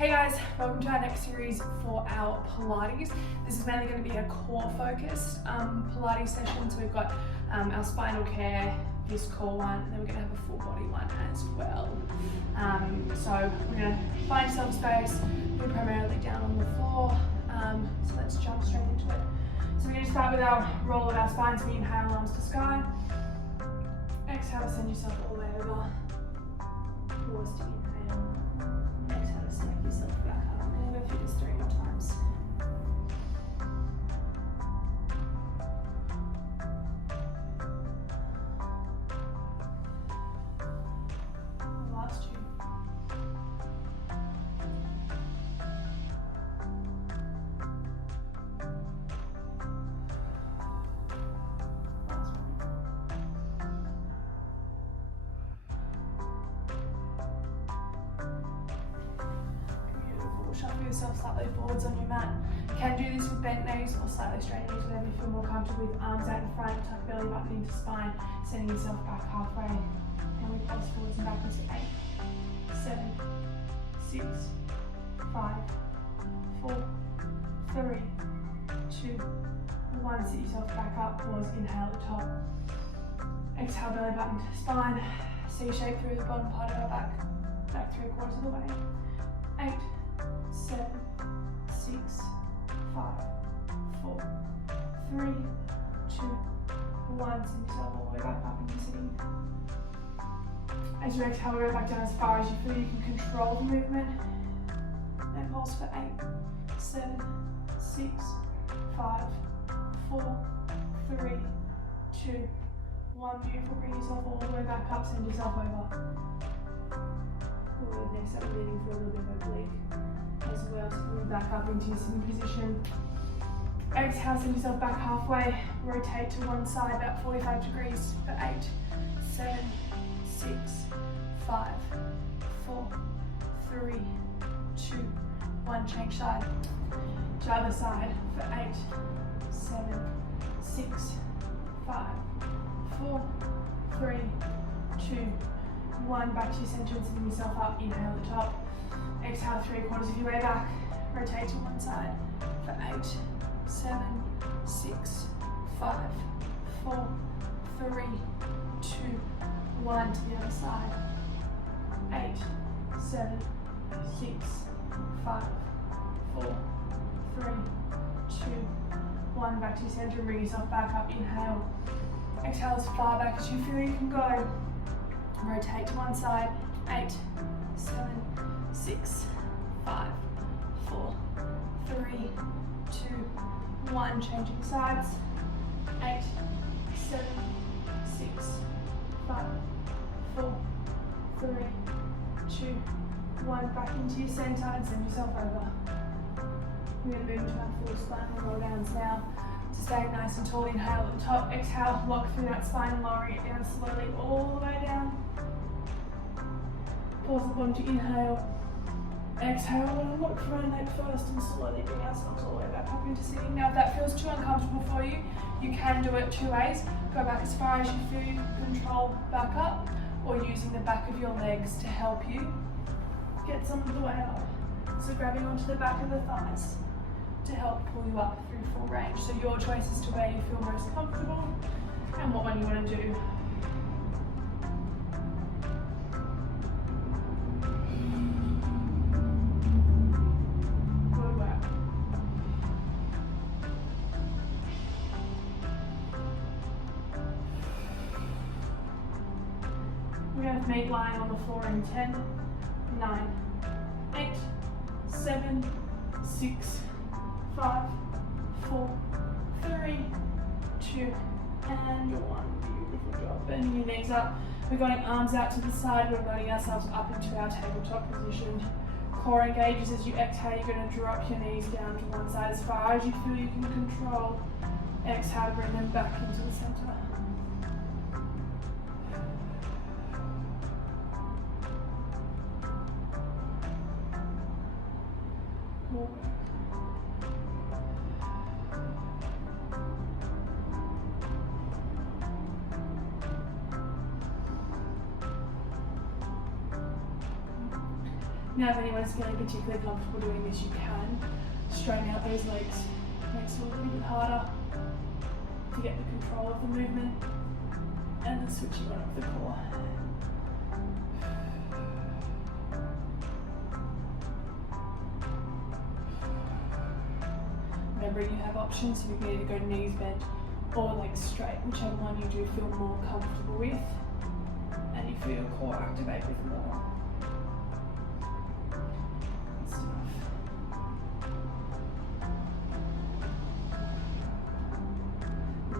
Hey guys, welcome to our next series for our Pilates. This is mainly going to be a core focused Pilates session. So we've got our spinal care, this core one, and then we're going to have a full body one as well. So we're going to find yourself space, we're primarily down on the floor. So let's jump straight into it. So we're going to start with our roll of our spine. So we inhale, arms to sky. Exhale, send yourself all the way over. Pause to inhale. Exhale, snap yourself back up. And go through this 3 more times. The last 2. Last 1. Shuffle yourself slightly forwards on your mat. You can do this with bent knees or slightly straight knees, whatever you feel more comfortable with. Arms out in front, tuck belly button into spine, sending yourself back halfway. And we pulse forwards and backwards. 8, 7, 6, 5, 4, 3, 2, 1. Sit yourself back up. Pause. Inhale at the top. Exhale, belly button to spine. C shape through the bottom part of our back. Back 3/4 of the way. 8, 7, 6, 5, 4, 3, 2, 1. Send yourself all the way back up into sitting. As you exhale, go back down as far as you feel you can control the movement. And pulse for 8, 7, 6, 5, 4, 3, 2, 1. Beautiful. Bring yourself all the way back up. Send yourself over. Next up, we're leaning for a little bit of oblique as well. So coming back up into your sitting position. Exhale, send yourself back halfway. Rotate to one side about 45 degrees for 8, 7, 6, 5, 4, 3, 2, 1. Change side. To other side for 8, 7, 6, 5, 4, 3, 2, 1. Back to your center and sitting yourself up. Inhale at the top. Exhale 3/4 of your way back. Rotate to one side for 8, 7, 6, 5, 4, 3, 2, 1. To the other side. 8, 7, 6, 5, 4, 3, 2, 1. Back to your center and bring yourself back up. Inhale. Exhale as far back as you feel you can go. Rotate to one side. 8, 7, 6, 5, 4, 3, 2, 1. Changing sides. 8, 7, 6, 5, 4, 3, 2, 1. Back into your center and send yourself over. We're going to move into our full spinal roll downs now. So stay nice and tall. Inhale at the top. Exhale, lock through that spine and lowering it down slowly all the way down. Pause the bottom to inhale. Exhale, and look for our neck first and slowly bring ourselves all the way back up into sitting. Now if that feels too uncomfortable for you, you can do it 2 ways. Go back as far as you feel you can control back up, or using the back of your legs to help you get some of the way up. So grabbing onto the back of the thighs to help pull you up through full range. So your choice as to where you feel most comfortable and what one you want to do. Good work. We're going to meet lying on the floor in 10, 9, 8, 7, 6, 5, 4, 3, 2, and 1. Beautiful job. Bending your knees up. We're going arms out to the side. We're running ourselves up into our tabletop position. Core engages as you exhale. You're going to drop your knees down to one side as far as you feel you can control. Exhale, bring them back into the center. Good work. Now if anyone's feeling particularly comfortable doing this, you can straighten out those legs. Makes it a little bit harder to get the control of the movement and the switching on of the core. Remember, you have options, so you can either go knees bent or legs straight, whichever one you do feel more comfortable with and you feel your core activate with more. Good stuff.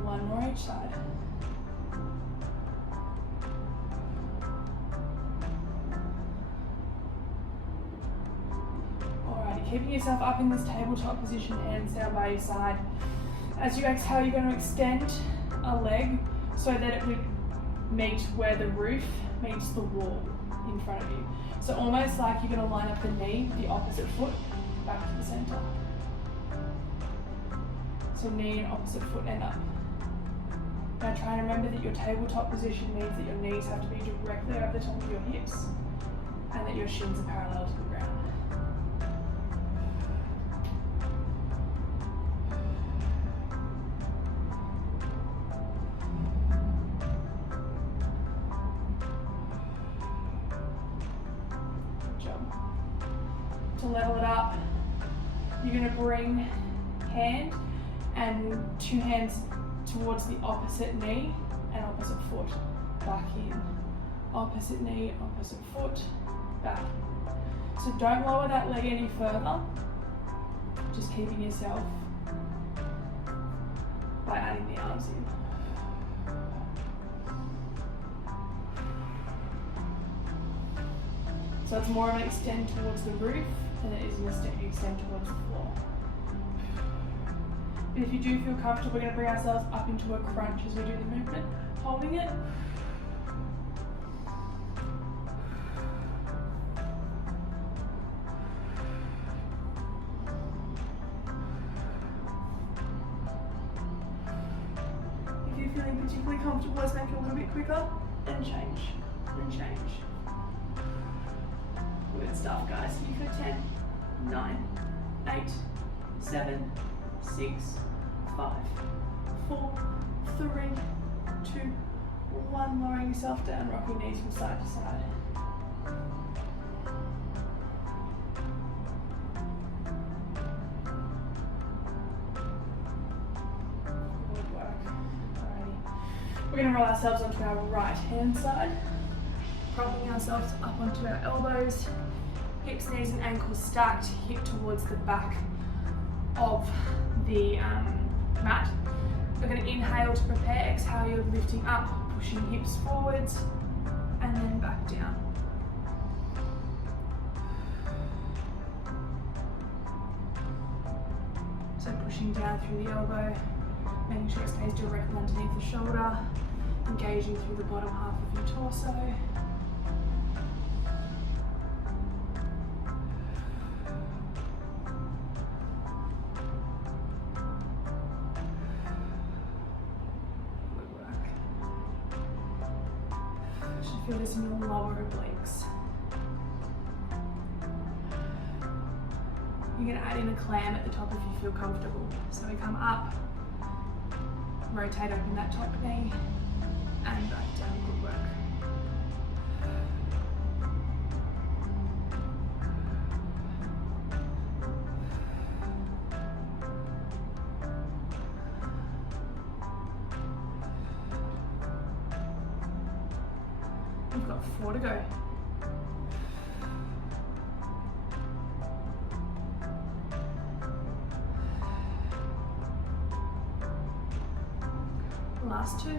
One more each side. Keeping yourself up in this tabletop position, hands down by your side. As you exhale, you're going to extend a leg so that it would meet where the roof meets the wall in front of you. So almost like you're going to line up the knee, the opposite foot, back to the center. So knee and opposite foot end up. Now try and remember that your tabletop position means that your knees have to be directly over the top of your hips and that your shins are parallel to the ground. To level it up, you're going to bring hand and two hands towards the opposite knee and opposite foot, back in. Opposite knee, opposite foot, back. So don't lower that leg any further, just keeping yourself by adding the arms in. So it's more of an extend towards the roof than it is an extend towards the floor. But if you do feel comfortable, we're going to bring ourselves up into a crunch as we do the movement, holding it. If you're feeling particularly comfortable, let's make it a little bit quicker and change, and change. Good stuff, guys. You for 10, 9, 8, 7, 6, 5, 4, 3, 2, 1. Lowering yourself down, rock your knees from side to side. Good work. Alrighty. We're going to roll ourselves onto our right hand side, propping ourselves up onto our elbows, hips, knees and ankles stacked, hip towards the back of the mat. We're going to inhale to prepare, exhale, you're lifting up, pushing hips forwards and then back down. So pushing down through the elbow, making sure it stays directly underneath the shoulder, engaging through the bottom half of your torso. Feel this in your lower obliques. You're going to add in a clam at the top if you feel comfortable. So we come up, rotate open that top knee, and back down. Good work. We've got 4 to go. Last 2.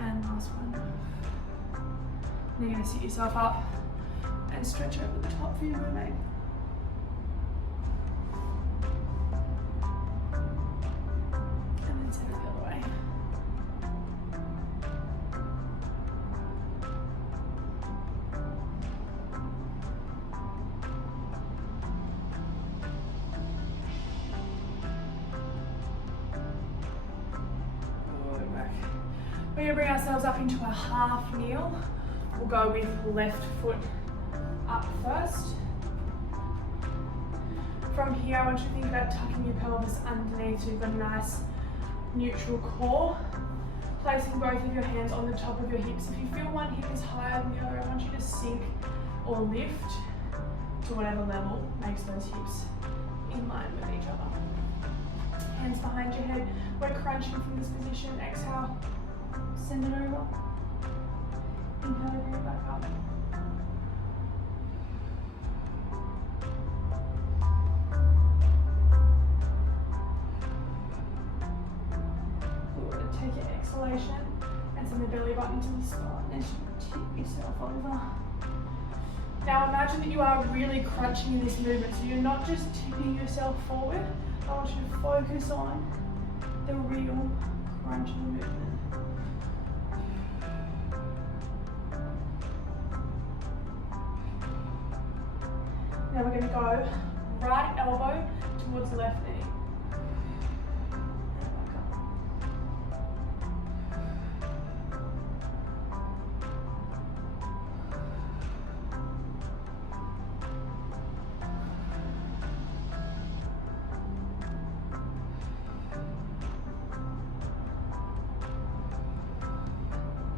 And last one. Then you're going to sit yourself up and stretch over the top for your mermaid. And then send it the other way. We're gonna bring ourselves up into a half kneel. We'll go with left foot up first. From here, I want you to think about tucking your pelvis underneath so you've got a nice neutral core. Placing both of your hands on the top of your hips. If you feel one hip is higher than the other, I want you to sink or lift to whatever level makes those hips in line with each other. Hands behind your head. We're crunching from this position. Exhale, send it over. Inhale, bring it back up. Good. Take your exhalation and send the belly button to the spine as you tip yourself over. Now imagine that you are really crunching in this movement, so you're not just tipping yourself forward. I want you to focus on the real crunching movement. Now we're going to go right elbow towards left knee. And back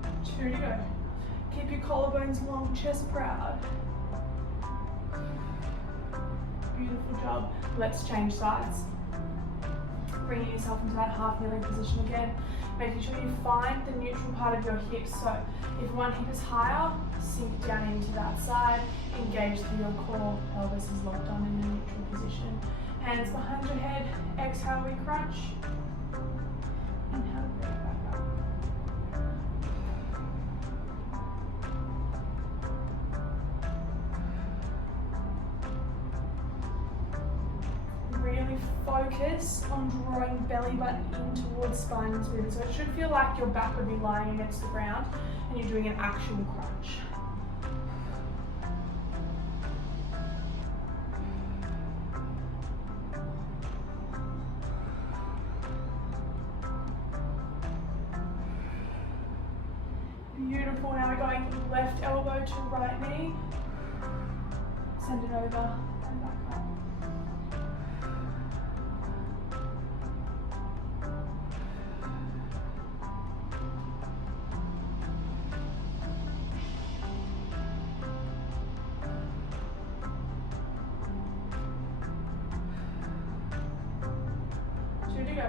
up. Two to go. Keep your collarbones long, chest proud. Beautiful job. Let's change sides. Bringing yourself into that half kneeling position again. Making sure you find the neutral part of your hips. So if one hip is higher, sink down into that side. Engage through your core. Pelvis is locked on in a neutral position. Hands behind your head. Exhale, we crunch. Inhale, bring it back up. Really focus on drawing belly button in towards spine in this movement. So it should feel like your back would be lying against the ground and you're doing an actual crunch. Beautiful. Now we're going left elbow to right knee. Send it over and back up. Two to go.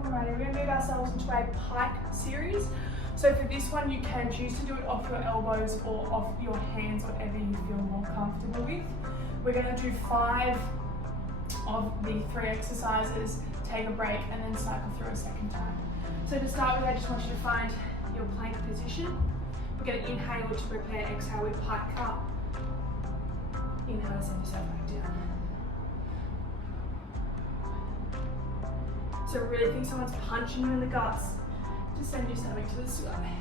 Alrighty, we're going to move ourselves into a pike series. So for this one, you can choose to do it off your elbows or off your hands, whatever you feel more comfortable with. We're going to do 5 of the 3 exercises, take a break, and then cycle through a second time. So to start with, I just want you to find your plank position. We're going to inhale to prepare, exhale with pike up. Inhale, send yourself back down. So really think someone's punching you in the guts. Just send your stomach to the sky.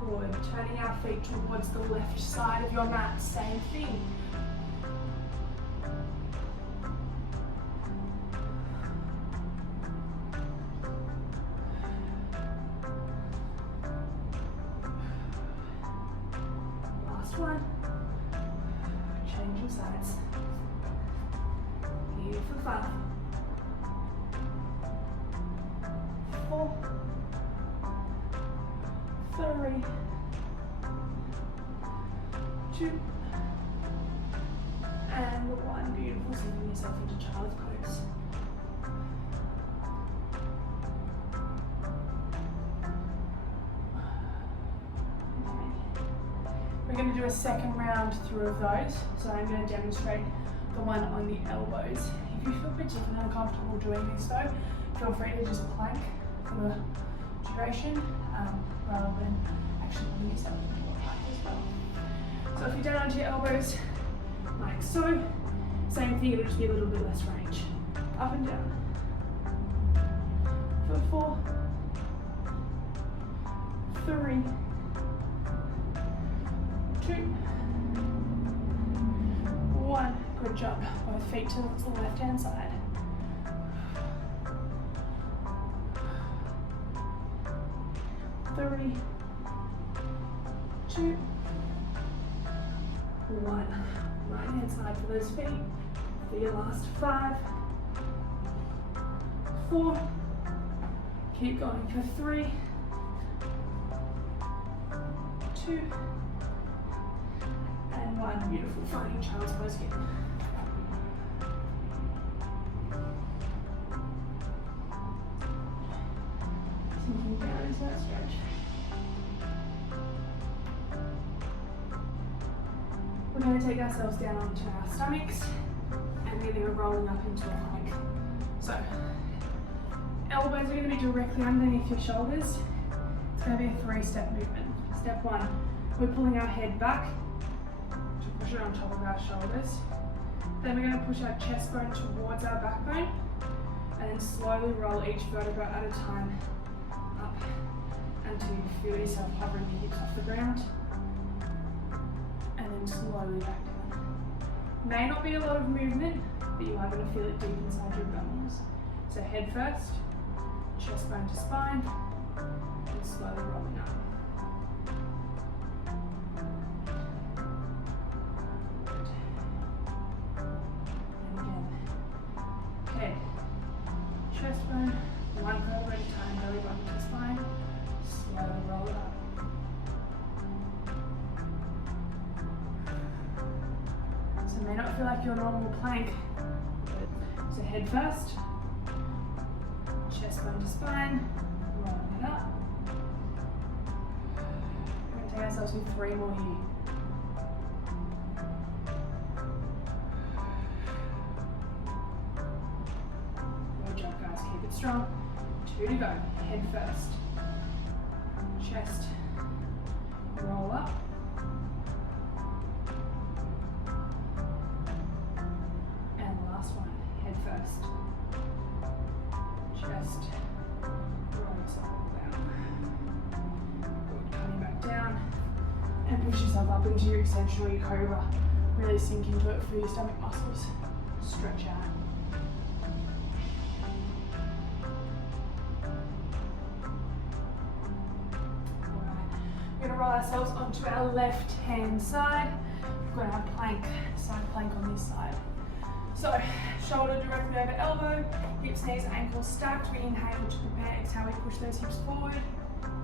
Good. Turning our feet towards the left side of your mat. Same thing. Last one. Changing sides. Here for 5, 4, 3, 2, and 1. Beautiful. Sending yourself into child's pose. We're going to do a second round through of those. So I'm going to demonstrate the one on the elbows. If you feel particularly uncomfortable doing this though, feel free to just plank for the duration rather than actually putting yourself into a plank as well. So if you're down onto your elbows, like so, same thing, it'll just be a little bit less range. Up and down. For 4, 3, 2, Good job. Both feet to the left-hand side. 3, 2, 1. Right hand side for those feet. For your last 5, 4. Keep going for 3, 2, and 1. Beautiful. Finding child's pose here. Sinking down into that stretch. We're going to take ourselves down onto our stomachs and really we're rolling up into a plank. So, elbows are going to be directly underneath your shoulders. It's going to be a 3-step movement. Step 1, we're pulling our head back to push it on top of our shoulders. Then we're going to push our chest bone towards our backbone and then slowly roll each vertebra at a time up until you feel yourself hovering your hips off the ground. And then slowly back down. May not be a lot of movement, but you are going to feel it deep inside your abdominals. So head first, chest bone to spine, and slowly rolling up. Good. And again, head, chest bone, one vertebra at a time, belly button to spine, slowly roll it up. So it may not feel like your normal plank. So head first, chest bone to spine, rolling it up. We're going to take ourselves through 3 more here. Good job guys, keep it strong. 2 to go, head first, chest, roll up. First, chest, roll yourself down. Good, coming back down, and push yourself up into your extension or your cobra. Really sink into it for your stomach muscles. Stretch out. Alright, we're going to roll ourselves onto our left hand side. We're going to have plank, side plank on this side. So, shoulder directly over elbow, hips, knees, ankles stacked. We inhale to prepare, exhale, we push those hips forward.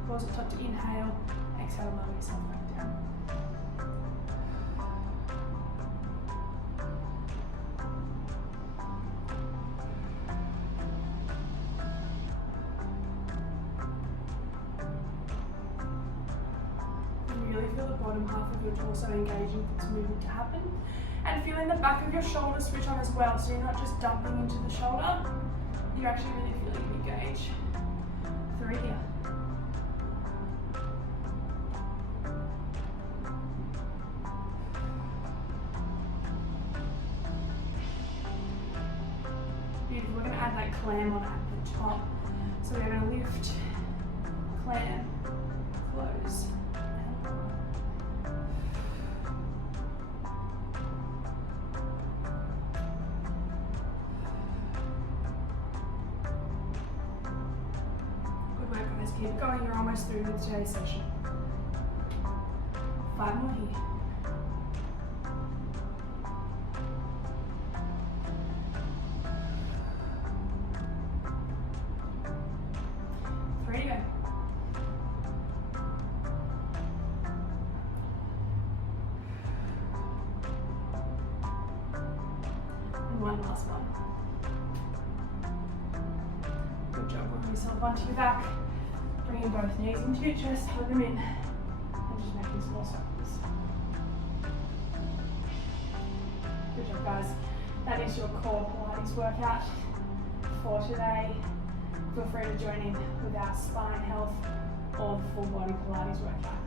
Pause at top to inhale, exhale, lower yourself back down. You really feel the bottom half of your torso engaging for this movement to happen. And feeling the back of your shoulder switch on as well, so you're not just dumping into the shoulder, you're actually really feeling it engage. 3 here. Beautiful, we're going to add that clam on at the top. So we're going to lift, clam, close, and lower. Keep going, you're almost through with today's session. 5 more here. Three to go. And one last one. Good job, rolling yourself onto your back. Bringing both knees into your chest, hug them in, and just making small circles. Good job guys. That is your core Pilates workout for today. Feel free to join in with our spine health or full body Pilates workout.